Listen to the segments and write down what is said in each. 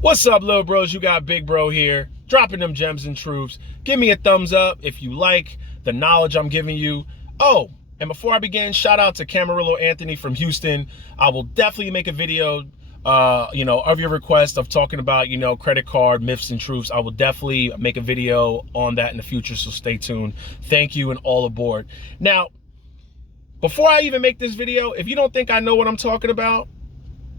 What's up, little bros? You got Big Bro here, dropping them gems and truths. Give me a thumbs up if you like the knowledge I'm giving you. Oh, and before I begin, shout out to Camarillo Anthony from Houston. I will definitely make a video, of your request of talking about, credit card myths and truths. I will definitely make a video on that in the future, so stay tuned. Thank you and all aboard. Now, before I even make this video, if you don't think I know what I'm talking about,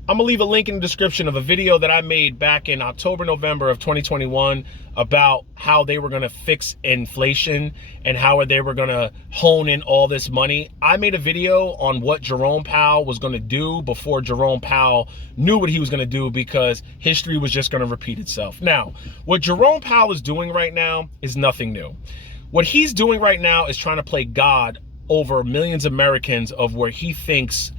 I'm gonna leave a link in the description of a video that I made back in October, November of 2021 about how they were gonna fix inflation and how they were gonna hone in all this money. I made a video on what Jerome Powell was gonna do before Jerome Powell knew what he was gonna do, because history was just gonna repeat itself. Now, what Jerome Powell is doing right now is nothing new. What he's doing right now is trying to play God over millions of Americans of where he thinks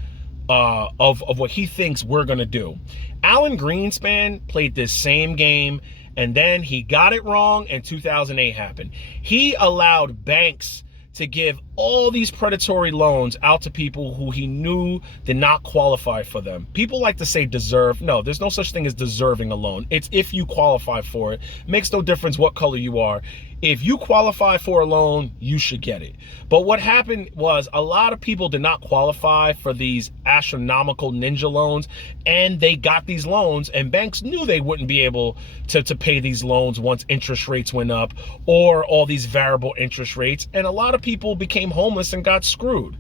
of what he thinks we're gonna do. Alan Greenspan played this same game, and then he got it wrong, and 2008 happened. He allowed banks to give all these predatory loans out to people who he knew did not qualify for them. People like to say deserve. No, there's no such thing as deserving a loan. It's if you qualify for it. Makes no difference what color you are. If you qualify for a loan, you should get it. But what happened was a lot of people did not qualify for these astronomical ninja loans, and they got these loans, and banks knew they wouldn't be able to pay these loans once interest rates went up, or all these variable interest rates, and a lot of people became homeless and got screwed.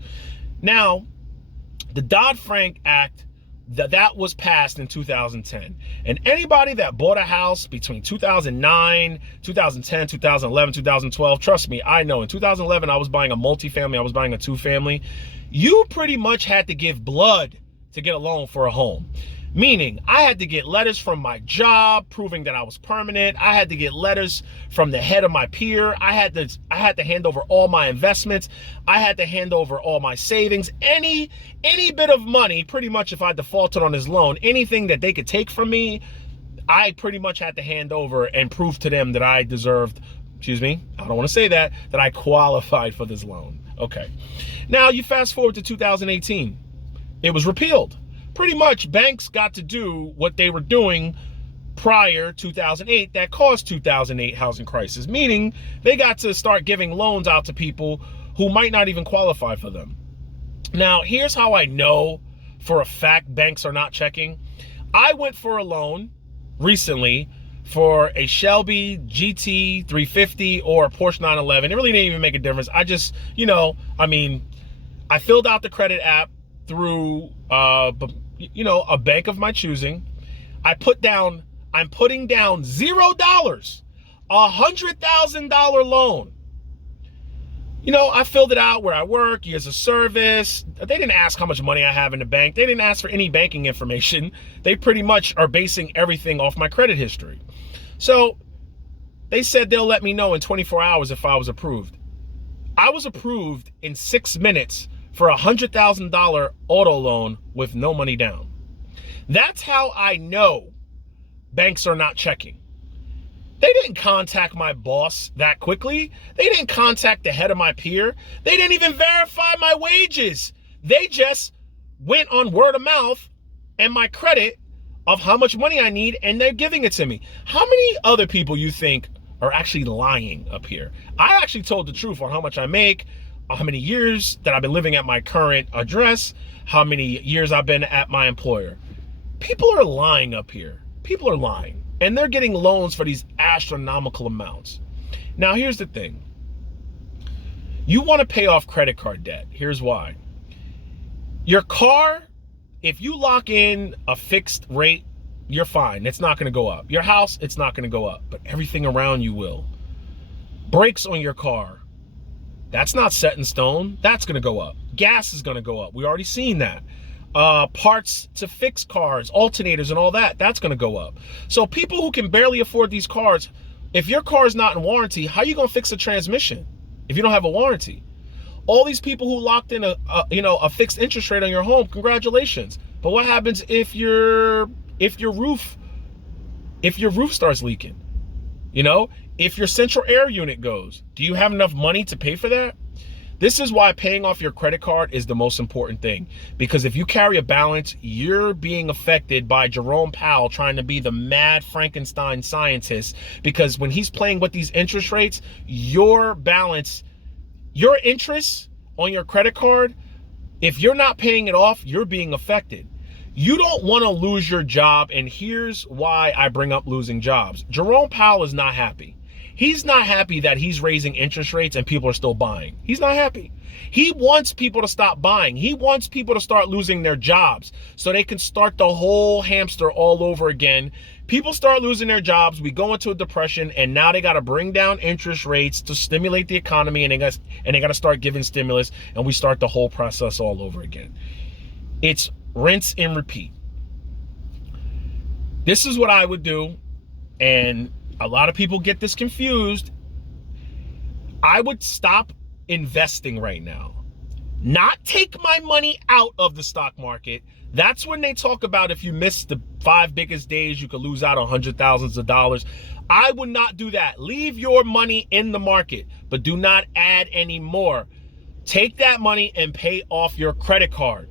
Now, the Dodd-Frank Act, that was passed in 2010. And anybody that bought a house between 2009, 2010, 2011, 2012, trust me, I know. In 2011, I was buying a multifamily, I was buying a two-family. You pretty much had to give blood to get a loan for a home. Meaning, I had to get letters from my job proving that I was permanent. I had to get letters from the head of my peer. I had to hand over all my investments. I had to hand over all my savings. Any bit of money, pretty much if I defaulted on his loan, anything that they could take from me, I pretty much had to hand over and prove to them that I deserved, I don't want to say that I qualified for this loan. Okay. Now, you fast forward to 2018. It was repealed. Pretty much banks got to do what they were doing prior 2008 that caused 2008 housing crisis, meaning they got to start giving loans out to people who might not even qualify for them. Now, here's how I know for a fact banks are not checking. I went for a loan recently for a Shelby GT 350 or a Porsche 911. It really didn't even make a difference. I just, I filled out the credit app through a bank of my choosing. I'm putting down $0, $100,000 loan. I filled it out where I work, years of service. They didn't ask how much money I have in the bank. They didn't ask for any banking information. They pretty much are basing everything off my credit history. So they said they'll let me know in 24 hours if I was approved. I was approved in 6 minutes for a $100,000 auto loan with no money down. That's how I know banks are not checking. They didn't contact my boss that quickly. They didn't contact the head of my peer. They didn't even verify my wages. They just went on word of mouth and my credit of how much money I need, and they're giving it to me. How many other people you think are actually lying up here? I actually told the truth on how much I make, how many years that I've been living at my current address, how many years I've been at my employer. People are lying up here. People are lying. And they're getting loans for these astronomical amounts. Now, here's the thing. You want to pay off credit card debt. Here's why. Your car, if you lock in a fixed rate, you're fine. It's not going to go up. Your house, it's not going to go up. But everything around you will. Brakes on your car, that's not set in stone. That's going to go up. Gas is going to go up. We already seen that. Parts to fix cars, alternators and all that, that's going to go up. So people who can barely afford these cars, if your car is not in warranty, how are you going to fix a transmission if you don't have a warranty? All these people who locked in a fixed interest rate on your home, congratulations. But what happens if your roof starts leaking? If your central air unit goes, do you have enough money to pay for that? This is why paying off your credit card is the most important thing. Because if you carry a balance, you're being affected by Jerome Powell trying to be the mad Frankenstein scientist. Because when he's playing with these interest rates, your balance, your interest on your credit card, if you're not paying it off, you're being affected. You don't want to lose your job, and here's why I bring up losing jobs. Jerome Powell is not happy. He's not happy that he's raising interest rates and people are still buying. He's not happy. He wants people to stop buying. He wants people to start losing their jobs so they can start the whole hamster all over again. People start losing their jobs, we go into a depression, and now they got to bring down interest rates to stimulate the economy, and they got to start giving stimulus, and we start the whole process all over again. It's rinse and repeat. This is what I would do, and a lot of people get this confused. I would stop investing right now. Not take my money out of the stock market. That's when they talk about if you miss the 5 biggest days, you could lose out on hundreds of thousands of dollars. I would not do that. Leave your money in the market, but do not add any more. Take that money and pay off your credit card.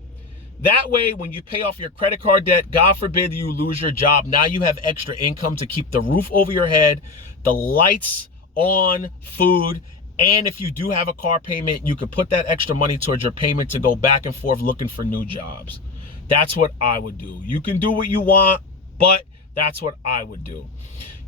That way, when you pay off your credit card debt, God forbid you lose your job, now you have extra income to keep the roof over your head, the lights on, food, and if you do have a car payment, you could put that extra money towards your payment to go back and forth looking for new jobs. That's what I would do. You can do what you want, but that's what I would do.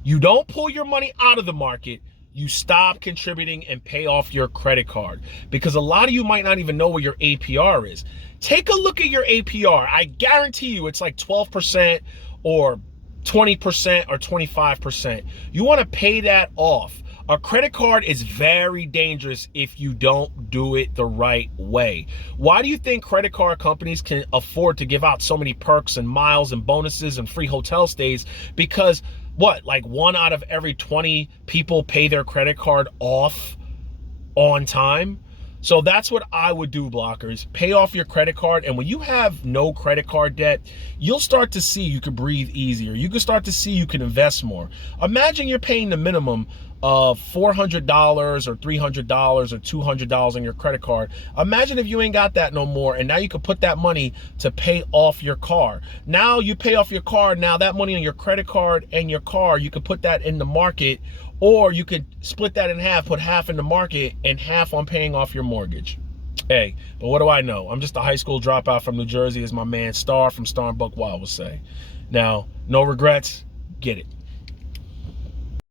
You don't pull your money out of the market. You stop contributing and pay off your credit card, because a lot of you might not even know what your APR is. Take a look at your APR. I guarantee you it's like 12% or 20% or 25%. You want to pay that off. A credit card is very dangerous if you don't do it the right way. Why do you think credit card companies can afford to give out so many perks and miles and bonuses and free hotel stays? Because what, like 1 out of every 20 people pay their credit card off on time? So that's what I would do, blockers. Pay off your credit card, and when you have no credit card debt, you'll start to see you can breathe easier. You can start to see you can invest more. Imagine you're paying the minimum of $400 or $300 or $200 on your credit card. Imagine if you ain't got that no more, and now you can put that money to pay off your car. Now you pay off your car, now that money on your credit card and your car, you could put that in the market, or you could split that in half, put half in the market and half on paying off your mortgage. Hey, but what do I know? I'm just a high school dropout from New Jersey, as my man Star from Star and Buck Wild would say. Now, no regrets, get it.